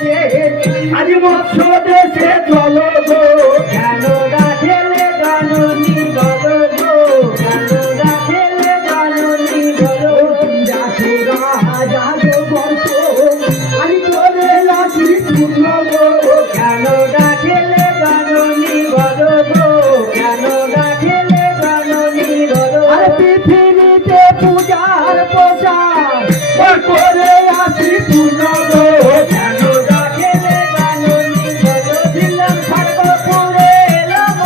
আজ মৎস্য দেশে চলো গো, কেন রাখেলে জাননি বলো গো, কেন রাখেলে জাননি বলো, রাখে রাজা গো বর্ষ আমি করে রাখি পূর্ণ গো, কেন রাখেলে জাননি বলো গো, কেন রাখেলে জাননি বলো। আর পৃথিবীতে পূজার প্রচার করে আসি পূর্ণ গো, কেন রাখেলে জাননি বলো। দিলাম খড়গপুরে এলাম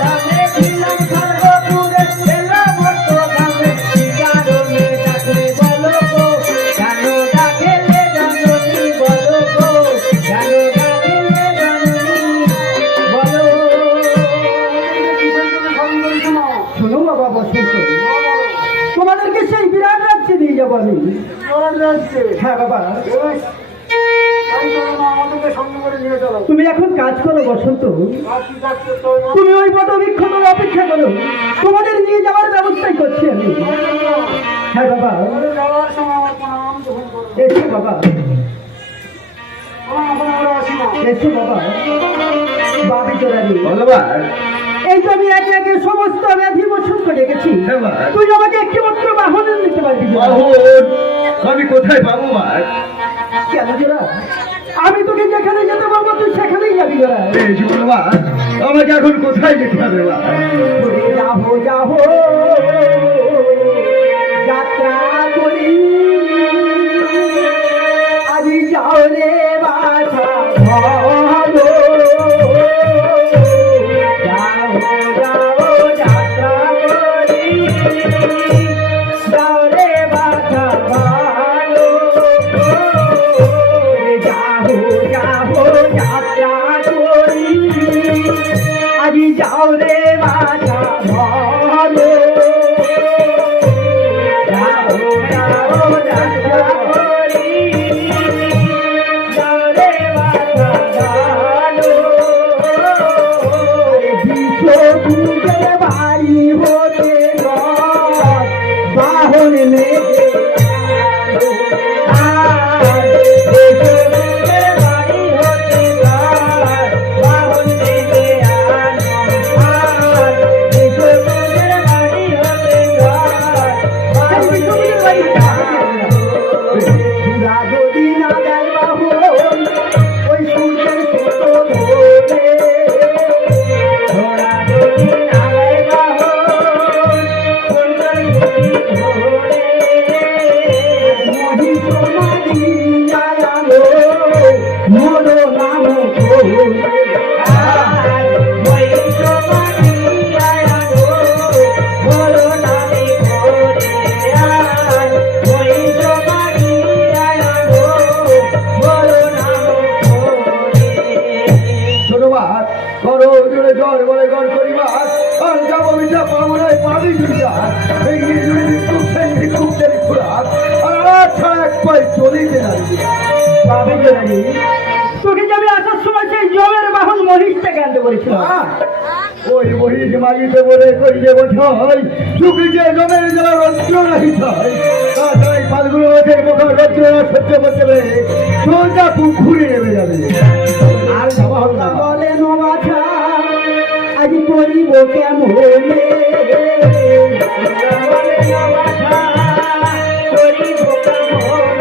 ধামে, দিলাম খড়গপুরে এলাম ধামে, কি কারণে ডাকলে বলো গো, কেন রাখেলে জাননি বলো গো, কেন রাখেলে জাননি বলো। শোনো বাবা বসন্ত, তোমাদেরকে সেই বিরাট রাজ্যে নিয়ে যাবো আমি। হ্যাঁ বাবা, তুমি এখন কাজ করো বসন্ত, তুমি ওই বট বৃক্ষ অপেক্ষা করো, তোমাদের নিয়ে যাওয়ার ব্যবস্থাই করছি আমি। হ্যাঁ বাবা, এসো বাবা, এসো বাবা। বাবি চোরানি এই তো আমি একে একে সমস্ত ব্যাধি মোচন করে গেছি, তুই আমাকে একটি মাত্র বাহন দিতে পারবি? আমি কোথায় পাবো মা? কেন জোড়া? আমি তোকে যেখানে যেতে বলবো তুই সেখানেই যাবি জোড়া। মা আমাকে এখন কোথায় যেতে হবে মা? যাবো যাবো যাত্রা করি, আমি যাও রে বাছা ভালো, যাবো যাবো যাত্রা করি, যাও রে বাছা ভালো, যাবো যাবো যাত্রা করি, আজি যাও রে বাছা ভালো, যাও যাও যাত্রা করি, যাও রে বাছা ভালো। বিশ্বপুরের বাড়ি হতে বাহন মেঘে যদি না দেয় বাহন ওই সূর্যের ছোট ধরে, ঘোড়া যদি না দেয় বাহন সূর্যের ধরে, মহিষ মারি আলো মোর নাম ধরে, মহিষ মারি আলো মোর নামে ধরে, মহিষ মারি আলো মোর নাম ধরে। ধন্যবাদ করো জোরে জল বলে গড় করিবার, আর যাবো মিঠা পাবনায় পাবি দুইটা, ভেঙে জুড়ে খুব ভেঙে খুব দেরি খোরাক, আর ছাড়া এক পাই চলিতে নারী। বাবা জানি তোকে যে আমি আসার সময় সেই জমের বাহন মহিষটাকে আনতে বলেছিলাম। ওই মহিষ মাগিতে বলে কইলে বোঝাই সুখী যে জমের যারা রজ্র নাহি ছয়, তাছাড়া এই ফালগুলো মাছের মুখা রজ্র সহ্য করতে পেরে সোজা পুকুরে নেমে যাবে। আর বলে নবাছা আজ করিব কেমন, করিব কেমনে,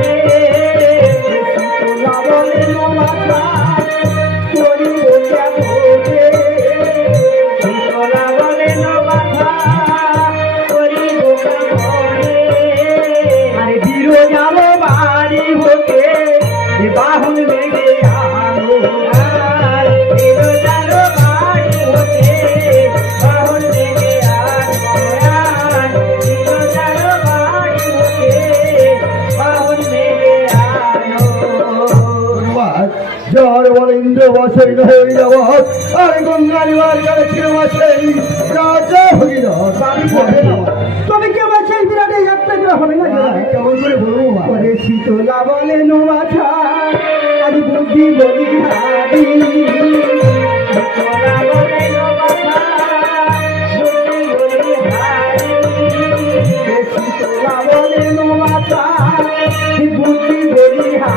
বলে নবাছা করিব কেমনে, বলে নবাছা করিব কেমনে। আরে বীর যাবো বাড়ি হতে বাহন বেগে আলো, বীর যাবো বাড়ি হতে বাহন বেগে আলো, বীর যাবো বাড়ি হতে বাহন বেগে আলো। ধন্যবাদ জ্বর বলে ইন্দ্র বসে হয়ে যাব, আর গঙ্গারিবার গেলে ছিল সেই রাজা হইল। তবে কেউ সেই বিরাটে যাত্রা করা হবে না, কেমন করে বলবো মা? শীতলা বলে নোমাছা আজ বুদ্ধি বলি হারি,